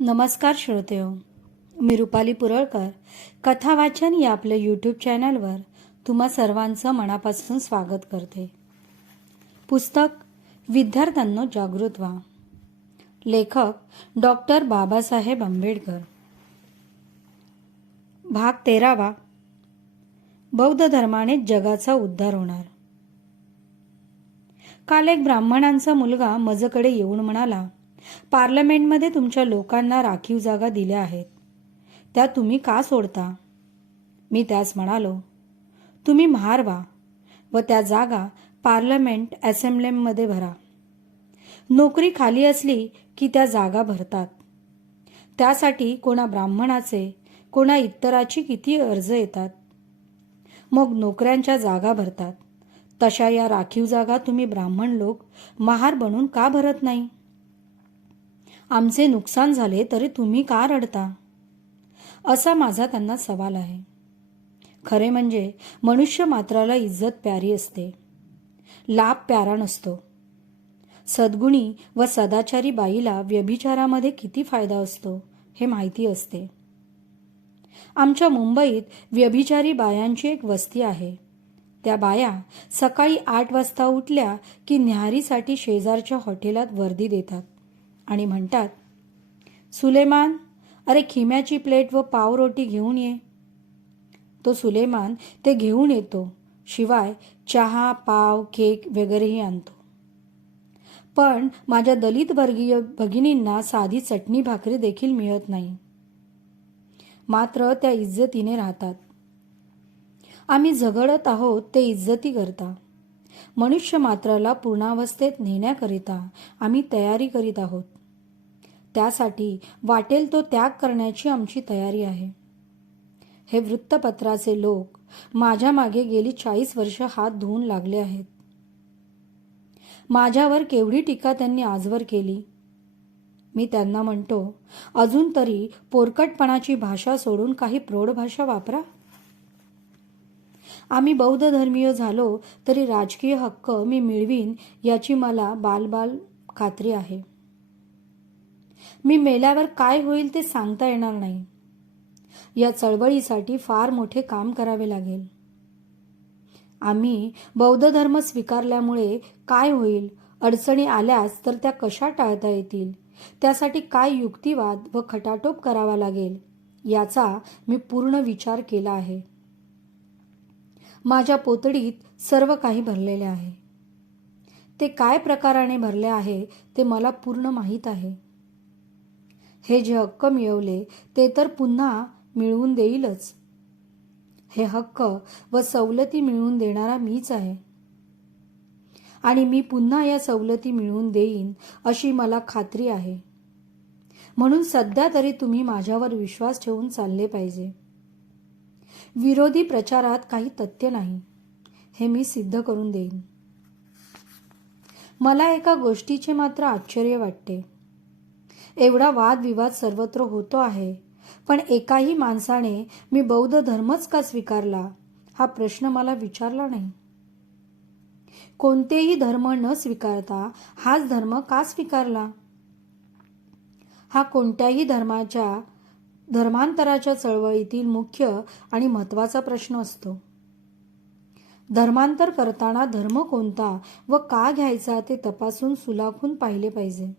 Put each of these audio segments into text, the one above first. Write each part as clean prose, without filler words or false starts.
नमस्कार श्रोतेहो, मी रुपाली पुरळकर कथा वाचन या आपल्या यूट्यूब चॅनलवर तुम्हा सर्वांचं मनापासून स्वागत करते. पुस्तक विद्यार्थ्यांनो जागृत व्हा. लेखक डॉक्टर बाबासाहेब आंबेडकर. भाग 13. बौद्ध धर्माने जगाचा उद्धार होणार. काल एक ब्राह्मणांचा मुलगा माझ्याकडे येऊन म्हणाला, पार्लमेंटमध्ये तुमच्या लोकांना राखीव जागा दिल्या आहेत, त्या तुम्ही का सोडता? मी त्यास म्हणालो, तुम्ही महार व्हा व त्या जागा पार्लमेंट असेंब्लीमध्ये भरा. नोकरी खाली असली की त्या जागा भरतात. त्यासाठी कोणा ब्राह्मणाचे कोणा इतराची किती अर्ज येतात, मग नोकऱ्यांच्या जागा भरतात. तशा या राखीव जागा तुम्ही ब्राह्मण लोक महार बनून का भरत नाही? आमचे नुकसान झाले तरी तुम्ही का रडता? असा माझा त्यांना सवाल आहे. खरे म्हणजे मनुष्य मात्राला इज्जत प्यारी असते, लाभ प्यारा नसतो. सद्गुणी व सदाचारी बाईला व्यभिचारामध्ये किती फायदा असतो हे माहिती असते. आमच्या मुंबईत व्यभिचारी बायांची एक वस्ती आहे. त्या बाया सकाळी 8 वाजता उठल्या की न्याहारीसाठी शेजारच्या हॉटेलात वर्दी देतात आणि म्हणतात, सुलेमान, अरे खिम्याची प्लेट व पावरोटी घेऊन ये. तो सुलेमान ते घेऊन येतो, शिवाय चहा, पाव, केक वगैरेही आणतो. पण माझ्या दलित वर्गीय भगिनींना साधी चटणी भाकरी देखील मिळत नाही. मात्र त्या इज्जतीने राहतात. आम्ही झगडत आहोत ते इज्जती करता. मनुष्य मात्राला पूर्णावस्थेत नेण्याकरिता आम्ही तयारी करीत आहोत. त्यासाठी वाटेल तो त्याग करण्याची आमची तयारी आहे. हे वृत्तपत्राचे लोक माझ्या मागे गेली 40 वर्ष हात धुवून लागले आहेत. माझ्यावर केवढी टीका त्यांनी आजवर केली. मी त्यांना म्हणतो, अजून तरी पोरकटपणाची भाषा सोडून काही प्रौढ भाषा वापरा. आम्ही बौद्ध धर्मीय झालो तरी राजकीय हक्क मी मिळवीन याची मला बाल खात्री आहे. मी मेल्यावर काय होईल ते सांगता येणार नाही. या चळवळीसाठी फार मोठे काम करावे लागेल. आम्ही बौद्ध धर्म स्वीकारल्यामुळे काय होईल, अडचणी आल्यास तर त्या कशा टाळता येतील, त्यासाठी काय युक्तिवाद व खटाटोप करावा लागेल याचा मी पूर्ण विचार केला आहे. माझ्या पोतडीत सर्व काही भरलेले आहे. ते काय प्रकाराने भरले आहे ते मला पूर्ण माहीत आहे. हे जे हक्क मिळवले ते तर पुन्हा मिळवून देईलच. हे हक्क व सवलती मिळवून देणारा मीच आहे आणि मी पुन्हा या सवलती मिळवून देईन अशी मला खात्री आहे. म्हणून सध्या तरी तुम्ही माझ्यावर विश्वास ठेवून चालले पाहिजे. विरोधी प्रचारात काही तथ्य नाही, हे मी सिद्ध करून देईन. मला एका गोष्टीचे मात्र आश्चर्य वाटते. एवढा वादविवाद सर्वत्र होतो आहे, पण एकाही माणसाने मी बौद्ध धर्मच का स्वीकारला हा प्रश्न मला विचारला नाही. कोणतेही धर्म न स्वीकारता हाच धर्म का स्वीकारला? हा कोणत्याही धर्मांतराच्या चळवळीतील मुख्य आणि महत्त्वाचा प्रश्न असतो. धर्मांतर करताना धर्म कोणता व का घ्यायचा ते तपासून सुलाखून पाहिले पाहिजे.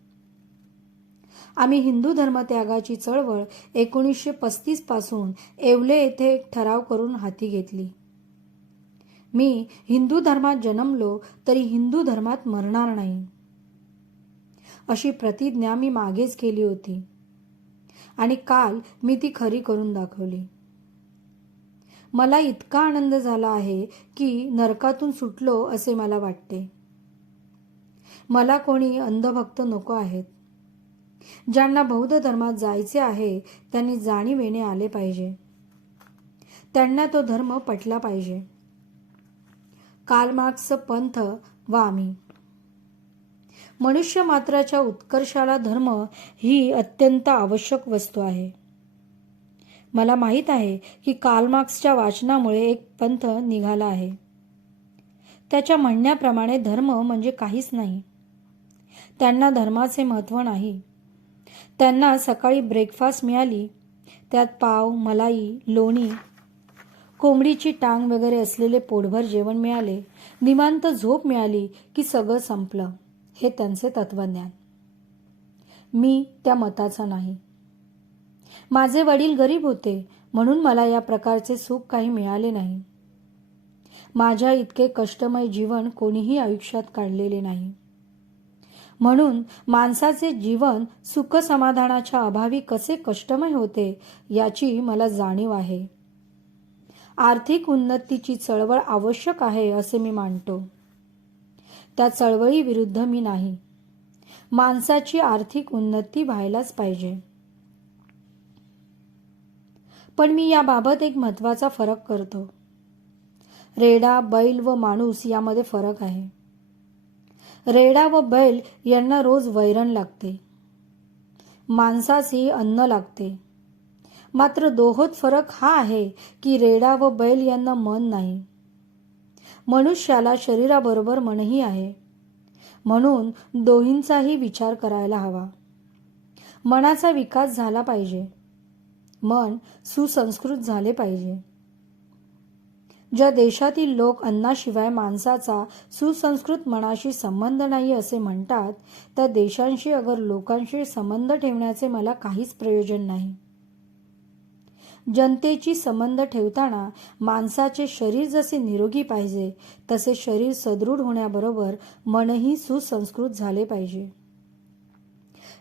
आम्ही हिंदू धर्मत्यागाची चळवळ 1935 पासून येवले येथे एक ठराव करून हाती घेतली. मी हिंदू धर्मात जन्मलो तरी हिंदू धर्मात मरणार नाही अशी प्रतिज्ञा मी मागेच केली होती आणि काल मी ती खरी करून दाखवली. मला इतका आनंद झाला आहे की नरकातून सुटलो असे मला वाटते. मला कोणी अंधभक्त नको आहेत. ज्यांना बौद्ध धर्मात जायचे आहे त्यांनी जाणीवेने आले पाहिजे. त्यांना तो धर्म पटला पाहिजे. कार्ल मार्क्सचा पंथ व आम्ही. मनुष्य मात्राच्या उत्कर्षाला धर्म ही अत्यंत आवश्यक वस्तू आहे. मला माहीत आहे की कार्ल मार्क्सच्या वाचनामुळे एक पंथ निघाला आहे. त्याच्या म्हणण्याप्रमाणे धर्म म्हणजे काहीच नाही. त्यांना धर्माचे महत्त्व नाही. त्यांना सकाळी ब्रेकफास्ट मिळाली, त्यात पाव, मलाई, लोणी, कोंबडीची टांग वगैरे असलेले पोटभर जेवण मिळाले, निवांत झोप मिळाली की सगळं संपलं. हे त्यांचे तत्वज्ञान. मी त्या मताचा नाही. माझे वडील गरीब होते म्हणून मला या प्रकारचे सुख काही मिळाले नाही. माझ्या इतके कष्टमय जीवन कोणीही आयुष्यात काढलेले नाही. म्हणून माणसाचे जीवन सुख समाधानाच्या अभावी कसे कष्टमय होते याची मला जाणीव आहे. आर्थिक उन्नतीची चळवळ आवश्यक आहे असे मी मानतो. त्या चळवळीविरुद्ध मी नाही. माणसाची आर्थिक उन्नती व्हायलाच पाहिजे. पण मी याबाबत एक महत्त्वाचा फरक करतो. रेडा, बैल व माणूस यामध्ये फरक आहे. रेडा व बैल यांना रोज वैरण लागते. माणसासही अन्न लागते. मात्र दोहोत फरक हा आहे की रेडा व बैल यांना मन नाही. मनुष्याला शरीराबरोबर मनही आहे. म्हणून दोहींचाही विचार करायला हवा. मनाचा विकास झाला पाहिजे. मन सुसंस्कृत झाले पाहिजे. ज्या देशातील लोक अन्नाशिवाय माणसाचा सुसंस्कृत मनाशी संबंध नाही असे म्हणतात, त्या देशांशी अगर लोकांशी संबंध ठेवण्याचे मला काहीच प्रयोजन नाही. जनतेची संबंध ठेवताना माणसाचे शरीर जसे निरोगी पाहिजे तसे शरीर सदृढ होण्याबरोबर मनही सुसंस्कृत झाले पाहिजे.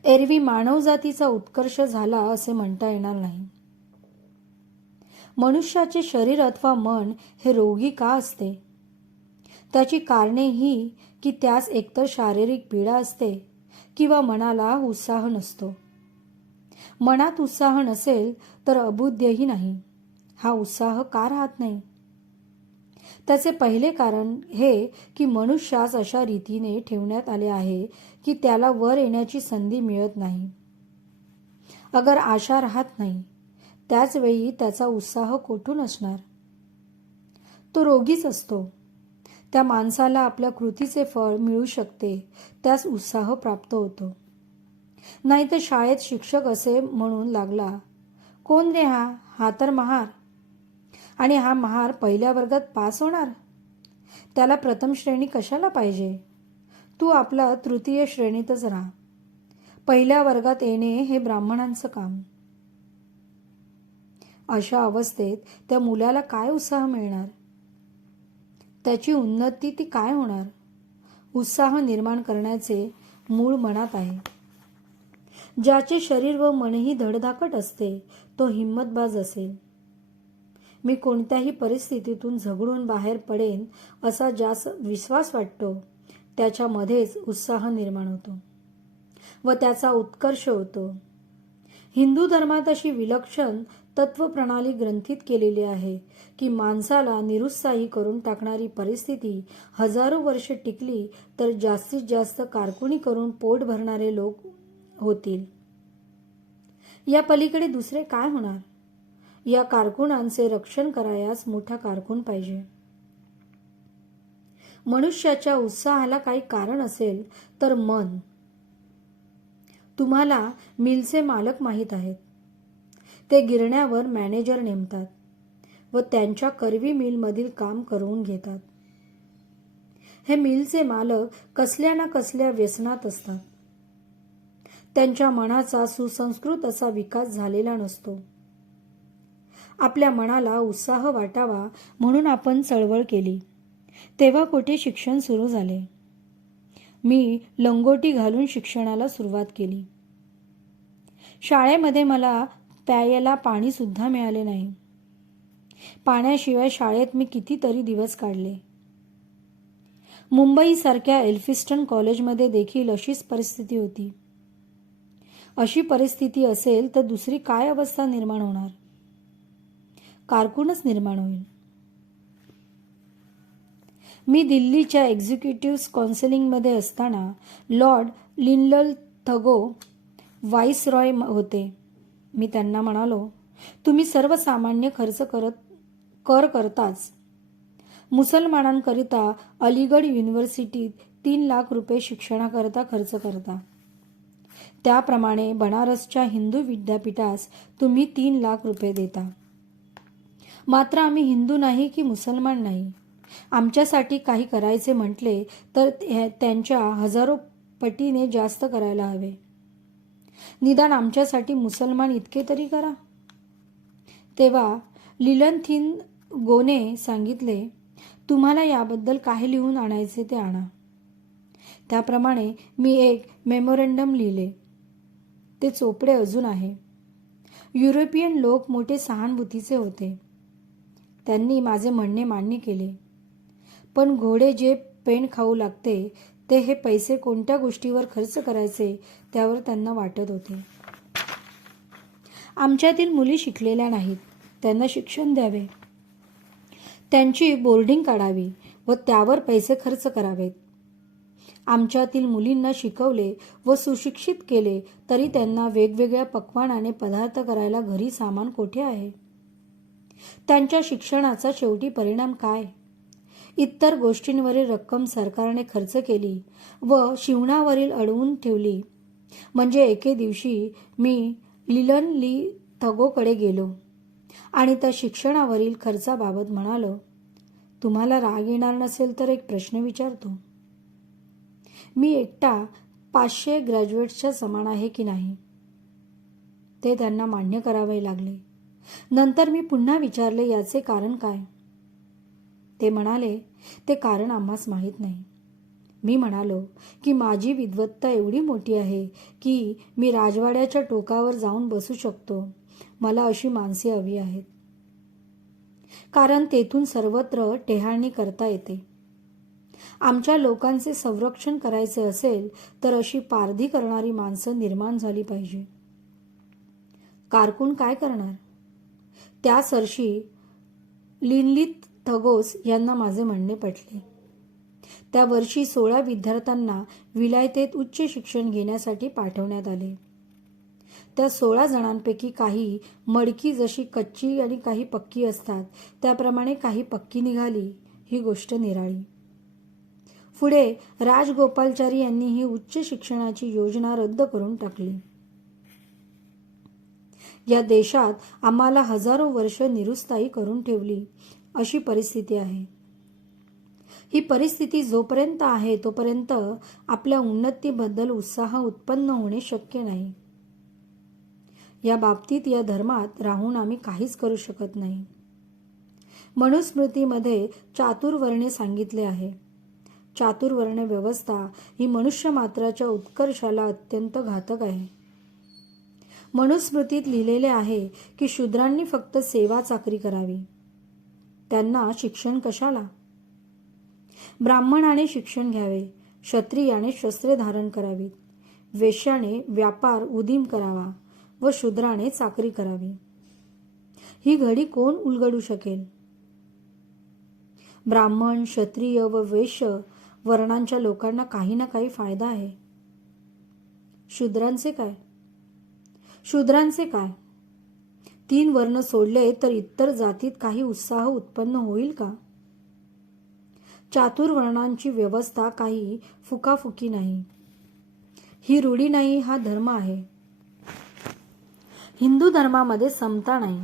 एरवी मानवजातीचा उत्कर्ष झाला असे म्हणता येणार नाही. मनुष्याचे शरीर अथवा मन हे रोगी का असते? त्याची कारणे ही की त्यास एकतर शारीरिक पीडा असते किंवा मनाला उत्साह नसतो. मनात उत्साह नसेल तर अबुध्यही नाही. हा उत्साह का राहत नाही? त्याचे पहिले कारण हे की मनुष्यास अशा रीतीने ठेवण्यात आले आहे की त्याला वर येण्याची संधी मिळत नाही. अगर आशा राहत नाही, त्याच वेळी त्याचा उत्साह कोठून असणार? तो रोगीच असतो. त्या माणसाला आपल्या कृतीचे फळ मिळू शकते, त्यास उत्साह प्राप्त होतो. नाही तर शाळेत शिक्षक असे म्हणून लागला, कोण रे हा तर महार, आणि हा महार पहिल्या वर्गात पास होणार, त्याला प्रथम श्रेणी कशाला पाहिजे? तू आपला तृतीय श्रेणीतच राहा. पहिल्या वर्गात येणे हे ब्राह्मणांचं काम. अशा अवस्थेत त्या मुलाला काय उत्साह मिळणार? त्याची उन्नती ती काय होणार? उत्साह निर्माण करण्याचे मूळ मनात आहे. ज्याचे शरीर व मनही धडधाकट असते तो हिम्मतबाज असेल. मी कोणत्याही परिस्थितीतून झगडून बाहेर पडेन असा ज्यास विश्वास वाटतो त्याच्यामध्येच उत्साह निर्माण होतो व त्याचा उत्कर्ष होतो. हिंदू धर्मात अशी विलक्षण तत्वप्रणाली ग्रंथित केलेली आहे की माणसाला निरुत्साही करून टाकणारी परिस्थिती हजारो वर्षे टिकली तर जास्तीत जास्त कारकुनी करून पोट भरणारे लोक होतील. या पलीकडे दुसरे काय होणार? या कारकुनांचे रक्षण करायास मोठा कारकुन पाहिजे. मनुष्याच्या उत्साहाला काही कारण असेल तर मन. तुम्हाला मिलचे मालक माहीत आहेत. ते गिरण्यावर मॅनेजर नेमतात व त्यांच्या करवी मिलमधील काम करवून घेतात. हे मिलचे मालक कसल्या ना कसल्या व्यसनात असतात. त्यांच्या मनाचा सुसंस्कृत असा विकास झालेला नसतो. आपल्या मनाला उत्साह वाटावा म्हणून आपण चळवळ केली, तेव्हा कुठे शिक्षण सुरू झाले. मी लंगोटी घालून शिक्षणाला सुरुवात केली. शाळेमध्ये मला प्यायला पाणी सुद्धा मिळाले नाही. पाण्याशिवाय शाळेत मी कितीतरी दिवस काढले. मुंबईसारख्या एल्फिस्टन कॉलेजमध्ये देखील अशीच परिस्थिती होती. अशी परिस्थिती असेल तर दुसरी काय अवस्था निर्माण होणार? कारकुनच निर्माण होईल. मी दिल्लीच्या एक्झिक्युटिव्ह काउन्सिलिंगमध्ये असताना लॉर्ड लिनलल थगो व्हाईसरॉय होते. मी त्यांना म्हणालो, तुम्ही सर्वसामान्य कर करताच त्याप्रमाणे बनारसच्या हिंदू विद्यापीठास तुम्ही 3 लाख रुपये देता. मात्र आम्ही हिंदू नाही की मुसलमान नाही. आमच्यासाठी काही करायचे म्हटले तर त्यांच्या हजारो पटीने जास्त करायला हवे. निदान आमच्यासाठी मुसलमान इतके तरी करा. तेव्हा लिलनथिनगोने सांगितले, तुम्हाला याबद्दल काय लिहून आणायचे ते आणा. त्याप्रमाणे मी एक मेमोरंडम लिहिले. ते चोपडे अजून आहे. युरोपियन लोक मोठे सहानुभूतीचे होते. त्यांनी माझे म्हणणे मान्य केले. पण घोडे जे पेंड खाऊ लागते ते हे पैसे कोणत्या गोष्टीवर खर्च करायचे त्यावर त्यांना वाटत होते. आमच्यातील मुली शिकलेल्या नाहीत. त्यांना शिक्षण द्यावे. त्यांची बोर्डिंग काढावी व त्यावर पैसे खर्च करावेत. आमच्यातील मुलींना शिकवले व सुशिक्षित केले तरी त्यांना वेगवेगळ्या पक्वानाने पदार्थ करायला घरी सामान कोठे आहे? त्यांच्या शिक्षणाचा शेवटी परिणाम काय? इतर गोष्टींवरील रक्कम सरकारने खर्च केली व शिवणावरील अडवून ठेवली. म्हणजे एके दिवशी मी लिलनथिनगोकडे गेलो आणि त्या शिक्षणावरील खर्चाबाबत म्हणालो, तुम्हाला राग येणार नसेल तर एक प्रश्न विचारतो. मी एकटा 500 ग्रॅज्युएट्सच्या समान आहे की नाही? ते त्यांना मान्य करावे लागले. नंतर मी पुन्हा विचारले, याचे कारण काय? ते म्हणाले, ते कारण आम्हास माहीत नाही. मी म्हणालो की माझी विद्वत्ता एवढी मोठी आहे की मी राजवाड्याच्या टोकावर जाऊन बसू शकतो. मला अशी माणसे हवी आहेत. कारण तेथून सर्वत्र टेहाळणी करता येते. आमच्या लोकांचे संरक्षण करायचे असेल तर अशी पारधी करणारी माणसं निर्माण झाली पाहिजे. कारकून काय करणार? त्या वर्षी लिलनथिनगोस यांना माझे म्हणणे पटले. त्या वर्षी 16 विद्यार्थ्यांना विलायतेत उच्च शिक्षण घेण्यासाठी पाठवण्यात आले. त्या 16 जणांपैकी काही मडकी जशी कच्ची आणि काही पक्की असतात त्याप्रमाणे काही पक्की निघाली. ही गोष्ट निराळी. पुढे राजगोपालचारी यांनी ही उच्च शिक्षणाची योजना रद्द करून टाकली. या देशात आम्हाला हजारो वर्ष निरुत्साही करून ठेवली अशी परिस्थिती आहे. ही परिस्थिती जोपर्यंत आहे तोपर्यंत आपल्या उन्नतीबद्दल उत्साह उत्पन्न होणे शक्य नाही. या बाबतीत या धर्मात राहून आम्ही काहीच करू शकत नाही. मनुस्मृतीमध्ये चातुर्वर्ण्य सांगितले आहे. चातुर्वर्ण व्यवस्था ही मनुष्यमात्राच्या उत्कर्षाला अत्यंत घातक आहे. मनुस्मृतीत लिहिलेले आहे की शूद्रांनी फक्त सेवा चाकरी करावी. त्यांना शिक्षण कशाला? ब्राह्मणाने शिक्षण घ्यावे, क्षत्रियाने शस्त्रे धारण करावीत, वेश्याने व्यापार उदीम करावा व शूद्राने चाकरी करावी. ही घडी कोण उलगडू शकेल? ब्राह्मण, क्षत्रिय व वैश्य वर्णांच्या लोकांना काही ना काही फायदा आहे. शूद्रांचे काय? शूद्रांचे काय? 3 वर्ण सोडले तर इतर जातीत काही उत्साह उत्पन्न होईल का? चातुर्वर्णांची व्यवस्था काही फुकाफुकी नाही. ही रूढी नाही, हा धर्म आहे. हिंदू धर्मामध्ये समता नाही.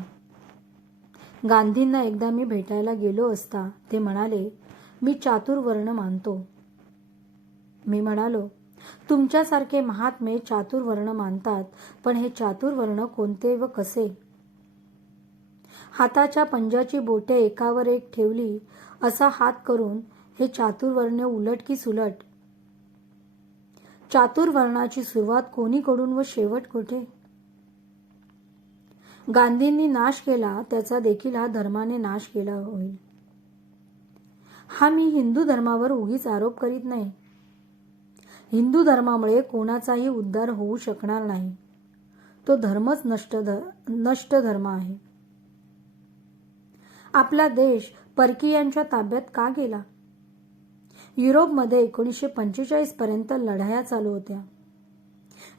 गांधींना एकदा मी भेटायला गेलो असता ते म्हणाले, मी चातुर्वर्ण मानतो. मी म्हणालो, तुमच्यासारखे महात्मे चातुर्वर्ण मानतात, पण हे चातुर्वर्ण कोणते व कसे? हाताच्या पंजाची बोटे एकावर एक ठेवली असा हात करून हे चातुर्वर्ण उलट की सुलट? चातुर्वर्णाची सुरुवात कोणीकडून व शेवट कुठे? गांधींनी नाश केला त्याचा देखील हा धर्माने नाश केला होईल. हा मी हिंदू धर्मावर उगीच आरोप करीत नाही. हिंदू धर्मामुळे कोणाचाही उद्धार होऊ शकणार नाही. तो धर्मच नष्ट धर्म आहे. आपला देश परकीयांच्या ताब्यात का गेला? युरोपमध्ये 1945 पर्यंत लढाया चालू होत्या.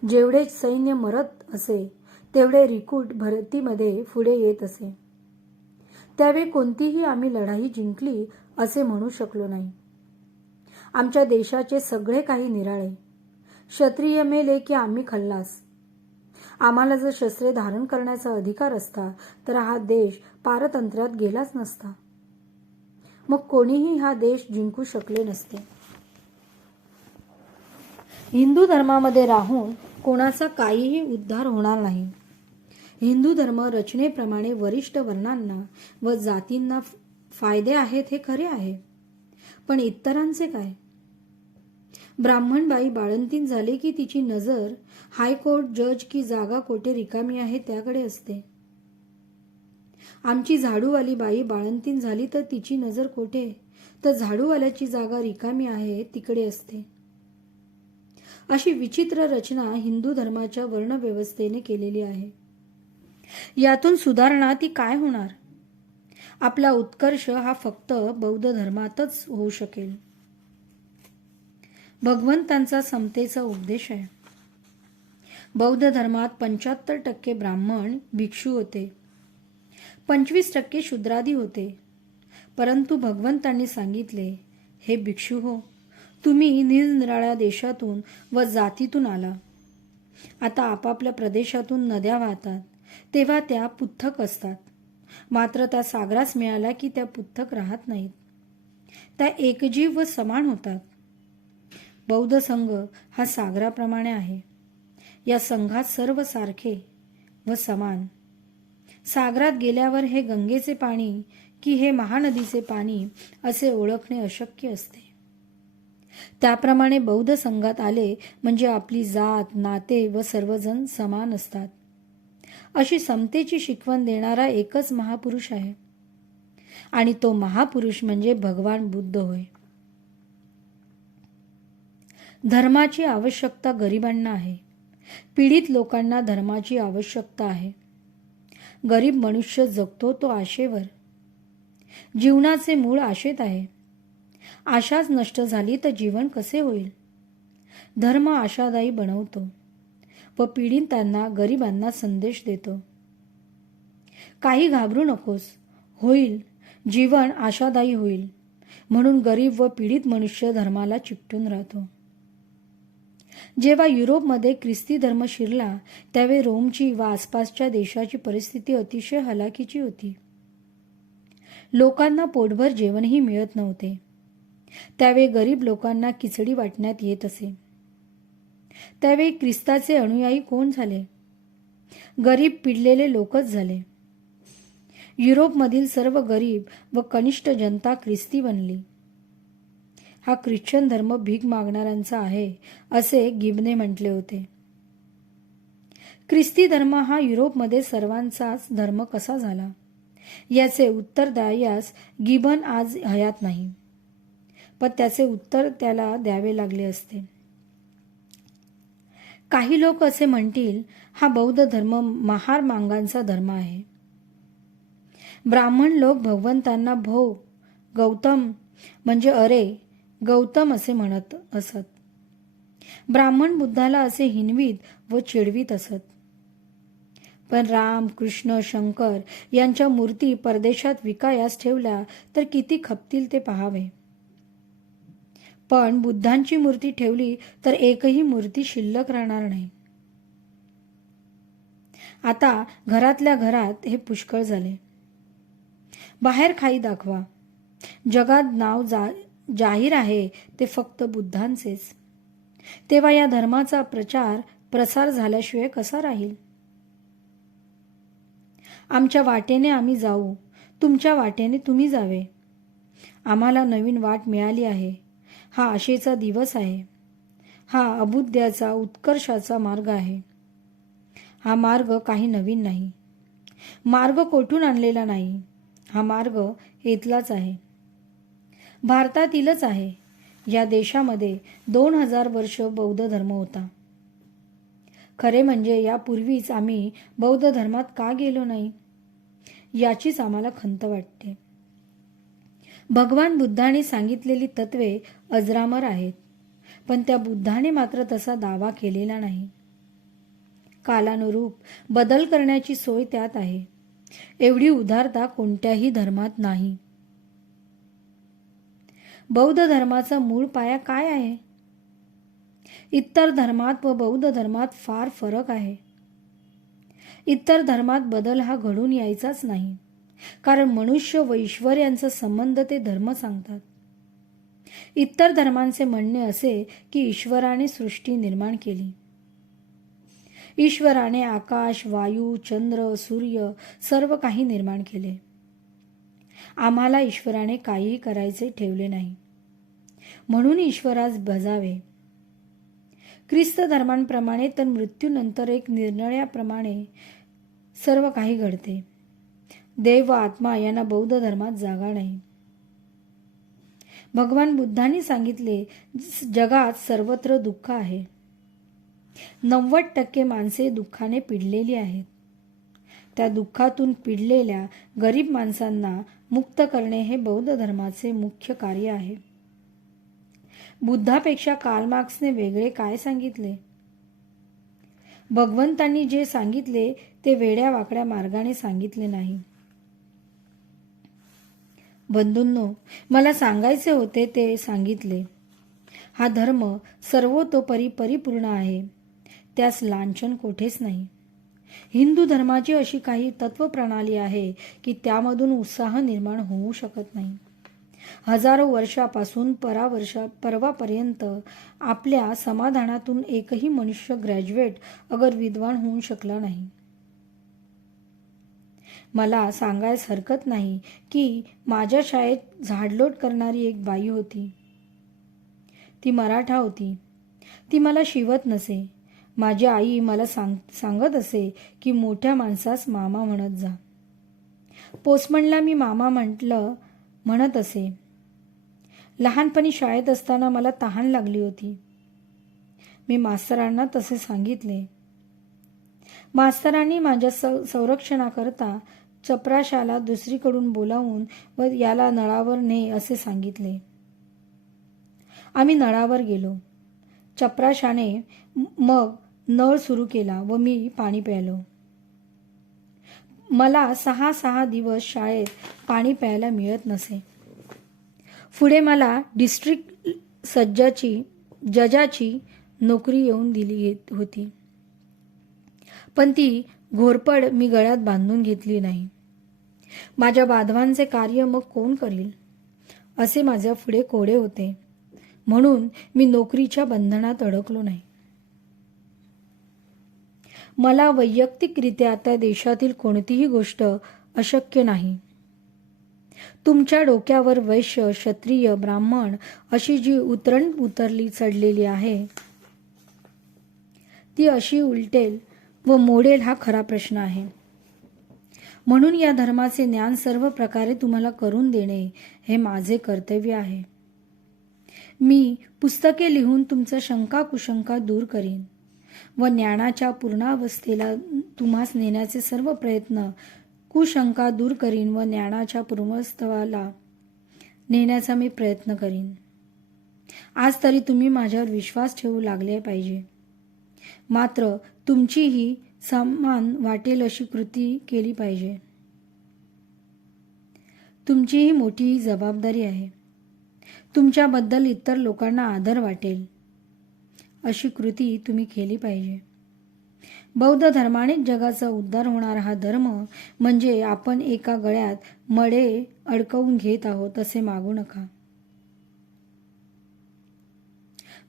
जेवढे सैन्य मरत असे तेवढे रिक्रूट भरतीमध्ये पुढे येत असे. त्यावेळी कोणतीही आम्ही लढाई जिंकली असे म्हणू शकलो नाही. आमच्या देशाचे सगळे काही निराळे. क्षत्रिय मेले की आम्ही खल्लास. आम्हाला जर शस्त्रे धारण करण्याचा अधिकार असता तर हा देश पारतंत्र्यात गेलाच नसता. मग कोणीही हा देश जिंकू शकले नसते. हिंदू धर्मामध्ये राहून कोणाचा काहीही उद्धार होणार नाही. हिंदू धर्म रचनेप्रमाणे वरिष्ठ वर्णांना व जातींना फायदे आहेत हे खरे आहे, पण इतरांचे काय? ब्राह्मणबाई बाळंतीण झाले की तिची नजर हायकोर्ट जज की जागा कोठे रिकामी आहे त्याकडे असते. आमची झाडूवाली बाई बाळंतीण झाली तर तिची नजर कोठे, तर झाडूवाल्याची जागा रिकामी आहे तिकडे असते. अशी विचित्र रचना हिंदू धर्माच्या वर्णव्यवस्थेने केलेली आहे. यातून सुधारणा ती काय होणार? आपला उत्कर्ष हा फक्त बौद्ध धर्मातच होऊ शकेल. भगवंतांचा समतेचा उपदेश आहे. बौद्ध धर्मात 75% ब्राह्मण भिक्षू होते, 25% शूद्रादी होते. परंतु भगवंतांनी सांगितले, हे भिक्षू हो, तुम्ही निरनिराळ्या देशातून व जातीतून आला. आता आपापल्या प्रदेशातून नद्या वाहतात तेव्हा त्या पुत्थक असतात, मात्र त्या सागरास मिळाल्या की त्या पुत्थक राहत नाहीत. त्या एकजीव व समान होतात. बौद्ध संघ हा सागराप्रमाणे आहे. या संघात सर्व सारखे व समान. सागरात गेल्यावर हे गंगेचे पाणी की हे महानदीचे पाणी असे ओळखणे अशक्य असते. त्याप्रमाणे बौद्ध संघात आले म्हणजे आपली जात, नाते व सर्वजण समान असतात. अशी समतेची शिकवण देणारा एकच महापुरुष आहे आणि तो महापुरुष म्हणजे भगवान बुद्ध होय. धर्माची आवश्यकता गरिबांना आहे. पीडित लोकांना धर्माची आवश्यकता आहे. गरीब मनुष्य जगतो तो आशेवर. जीवनाचे मूळ आशेत आहे. आशाच नष्ट झाली तर जीवन कसे होईल? धर्म आशादायी बनवतो व पीडितांना, गरिबांना संदेश देतो. काही घाबरू नकोस, होईल, जीवन आशादायी होईल. म्हणून गरीब व पीडित मनुष्य धर्माला चिकटून राहतो. जेव्हा युरोपमध्ये ख्रिस्ती धर्म शिरला त्यावेळी रोमची व आसपासच्या देशाची परिस्थिती अतिशय हलाखीची होती. लोकांना पोटभर जेवणही मिळत नव्हते. त्यावेळी गरीब लोकांना खिचडी वाटण्यात येत असे. त्यावेळी ख्रिस्ताचे अनुयायी कोण झाले? गरीब पिडलेले लोकच झाले. युरोपमधील सर्व गरीब व कनिष्ठ जनता ख्रिस्ती बनली. हा ख्रिश्चन धर्म भीक मागणाऱ्यांचा आहे असे गिबने म्हटले होते. ख्रिस्ती धर्म हा युरोपमध्ये सर्वांचाच धर्म कसा झाला याचे उत्तर द्यायस गिबन आज हयात नाही, पण त्याचे उत्तर त्याला द्यावे लागले असते. काही लोक असे म्हणतील, हा बौद्ध धर्म महार मांगांचा धर्म आहे. ब्राह्मण लोक भगवंतांना भो, गौतम म्हणजे अरे, गौतम असे म्हणत असत. ब्राह्मण बुद्धाला असे हिनवीत व चिडवीत असत. पण राम, कृष्ण, शंकर यांच्या मूर्ती परदेशात विकायास ठेवल्या तर किती खपतील ते पहावे. पण बुद्धांची मूर्ती ठेवली तर एकही मूर्ती शिल्लक राहणार नाही. आता घरातल्या घरात हे पुष्कळ झाले. बाहेर खाई दाखवा. जगात नाव जाहीर आहे ते फक्त बुद्धांचेच. तेव्हा या धर्माचा प्रसार झाल्याशिवाय कसा राहील? आमच्या वाटेने आम्ही जाऊ, तुमच्या वाटेने तुम्ही जावे. आम्हाला नवीन वाट मिळाली आहे. हा आशेचा दिवस आहे. हा अभुद्याचा, उत्कर्षाचा मार्ग आहे. हा मार्ग काही नवीन नाही. मार्ग कोठून आणलेला नाही. हा मार्ग इथलाच आहे. भारतातीलच आहे. या देशामध्ये 2000 वर्ष बौद्ध धर्म होता. खरे म्हणजे यापूर्वीच आम्ही बौद्ध धर्मात का गेलो नाही याचीच आम्हाला खंत वाटते. भगवान बुद्धाने सांगितलेली तत्वे अजरामर आहेत, पण त्या बुद्धाने मात्र तसा दावा केलेला नाही. कालानुरूप बदल करण्याची सोय त्यात आहे. एवढी उदारता कोणत्याही धर्मात नाही. बौद्ध धर्माचा मूळ पाया काय आहे? इतर धर्मात व बौद्ध धर्मात फार फरक आहे. इतर धर्मात बदल हा घडून यायचाच नाही, कारण मनुष्य व ईश्वर यांचा संबंध ते धर्म सांगतात. इतर धर्मांचे म्हणणे असे की ईश्वराने सृष्टी निर्माण केली. ईश्वराने आकाश, वायू, चंद्र, सूर्य सर्व काही निर्माण केले. आम्हाला ईश्वराने काहीही करायचे ठेवले नाही, म्हणून ईश्वरास भजावे. ख्रिस्त धर्मांप्रमाणे तर मृत्यूनंतर एक निर्णयाप्रमाणे सर्व काही घडते. देव व आत्मा यांना बौद्ध धर्मात जागा नाही. भगवान बुद्धांनी सांगितले, जगात सर्वत्र दुःख आहे. 90% माणसे दुःखाने पिडलेली आहेत. त्या दुःखातून पिडलेल्या गरीब माणसांना मुक्त करणे हे बौद्ध धर्माचे मुख्य कार्य आहे. बुद्धापेक्षा कार्ल मार्क्सने वेगळे काय सांगितले? भगवंतांनी जे सांगितले ते वेड्या वाकड्या मार्गाने सांगितले नाही. बंधूंनो, मला सांगायचे होते ते सांगितले. हा धर्म सर्वतोपरी परिपूर्ण आहे. त्यास लांछन कोठेच नाही. हिंदू धर्माची अशी काही तत्वप्रणाली आहे की त्यामधून उत्साह निर्माण होऊ शकत नाही. हजारो वर्षापासून परवापर्यंत आपल्या समाधानातून एकही मनुष्य ग्रॅज्युएट अगर विद्वान होऊ शकला नाही. मला सांगायस हरकत नाही की माझ्या शाळेत झाडलोट करणारी एक बाई होती. ती मराठा होती. ती मला शिवत नसे. माझी आई मला सांगत असे की मोठ्या माणसास मामा म्हणत जा. पोस्टमनला मी मामा म्हणत असे. लहानपणी शाळेत असताना मला तहान लागली होती. मी मास्तरांना तसे सांगितले. मास्तरांनी माझ्या संरक्षणाकरता चपराशाला दुसरीकडून बोलावून व याला नळावर ने असे सांगितले. आम्ही नळावर गेलो. चपराशाने मग नळ सुरू केला व मी पाणी प्यायलो. मला 6 दिवस शाळेत पाणी प्यायला मिळत नसे. पुढे मला डिस्ट्रिक्ट जजाची नोकरी येऊन दिली होती, पण ती घोरपड मी गळ्यात बांधून घेतली नाही. माझ्या बांधवांचे कार्य मग कोण करील असे माझ्या पुढे कोडे होते, म्हणून मी नोकरीच्या बंधनात अडकलो नाही. मला वैयक्तिकरित्या त्या देशातील कोणतीही गोष्ट अशक्य नाही. तुमच्या डोक्यावर वैश्य, क्षत्रिय, ब्राह्मण अशी जी उतरली चढलेली आहे ती अशी उलटेल व मोडेल हा खरा प्रश्न आहे. म्हणून या धर्माचे ज्ञान सर्व प्रकारे तुम्हाला करून देणे हे माझे कर्तव्य आहे. मी पुस्तके लिहून तुमचा शंका कुशंका दूर करीन व ज्ञानाच्या पूर्णावस्थेला तुम्हास नेण्याचे सर्व प्रयत्न कुशंका दूर करीन व ज्ञानाच्या पूर्वावस्थेला नेण्याचा मी प्रयत्न करीन. आज तरी तुम्ही माझ्यावर विश्वास ठेवू लागले पाहिजे. मात्र तुमचीही समान वाटेल अशी कृती केली पाहिजे. तुमचीही मोठी जबाबदारी आहे. तुमच्याबद्दल इतर लोकांना आदर वाटेल अशी कृती तुम्ही केली पाहिजे. बौद्ध धर्मानेच जगाचा उद्धार होणारा हा धर्म म्हणजे आपण एका गळ्यात मडे अडकवून घेत आहोत असे मागू नका.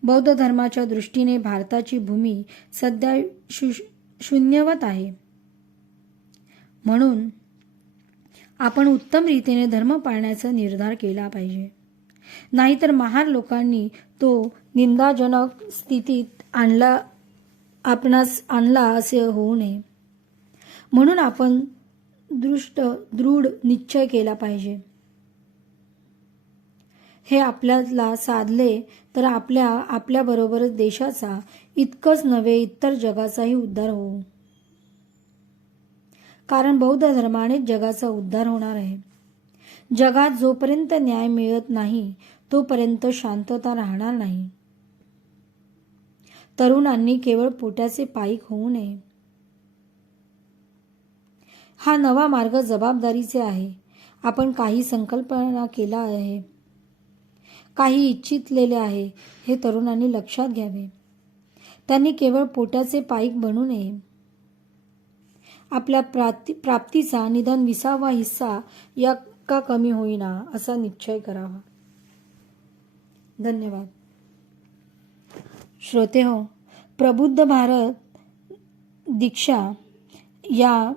बौद्ध धर्माच्या दृष्टीने भारताची भूमी सध्या शून्यवत आहे. म्हणून आपण उत्तम रीतीने धर्म पाळण्याचा निर्धार केला पाहिजे. नाहीतर महार लोकांनी तो निंदाजनक स्थितीत आपणास आणला असे होऊ नये. म्हणून आपण दृढ निश्चय केला पाहिजे. हे आपल्याला साधले तर आपल्याबरोबरच देशाचा इतकंच नव्हे इतर जगाचाही उद्धार होऊ. कारण बौद्ध धर्मानेच जगाचा उद्धार होणार आहे. जगात जोपर्यंत न्याय मिळत नाही तोपर्यंत शांतता राहणार नाही. तरुणांनी केवळ पोटाचे पाईक होऊ नये. हा नवा मार्ग जबाबदारीचे आहे. आपण काही संकल्पना केला आहे, काही इच्छितलेले आहे हे तरुणांनी लक्षात घ्यावे. त्यांनी केवळ पोटाचे पाईक बनू नये. आपल्या प्राप्तीचा निदान 20वा हिस्सा या का कमी होईना असा निश्चय करावा. धन्यवाद. श्रोते हो, प्रबुद्ध भारत दीक्षा या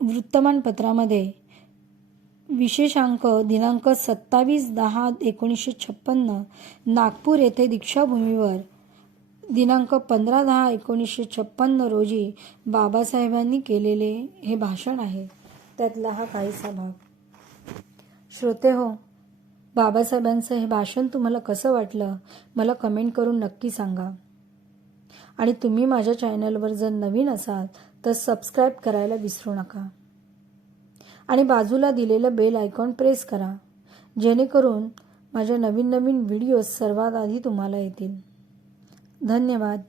वृत्तमानपत्रामध्ये विशेषांक दिनांक 27/10/1956 नागपूर येथे दीक्षाभूमीवर दिनांक 15/10/1956 रोजी बाबासाहेबांनी केलेले हे भाषण आहे. त्यातला हा काहीसा भाग. श्रोते हो, बाबासाहेबांचं हे भाषण तुम्हाला कसं वाटलं मला कमेंट करून नक्की सांगा. आणि तुम्ही माझ्या चॅनलवर जर नवीन असाल तर सबस्क्राईब करायला विसरू नका. आणि बाजूला दिलेलं बेल आयकॉन प्रेस करा, जेणेकरून माझ्या नवीन व्हिडिओज सर्वात आधी तुम्हाला येतील. धन्यवाद.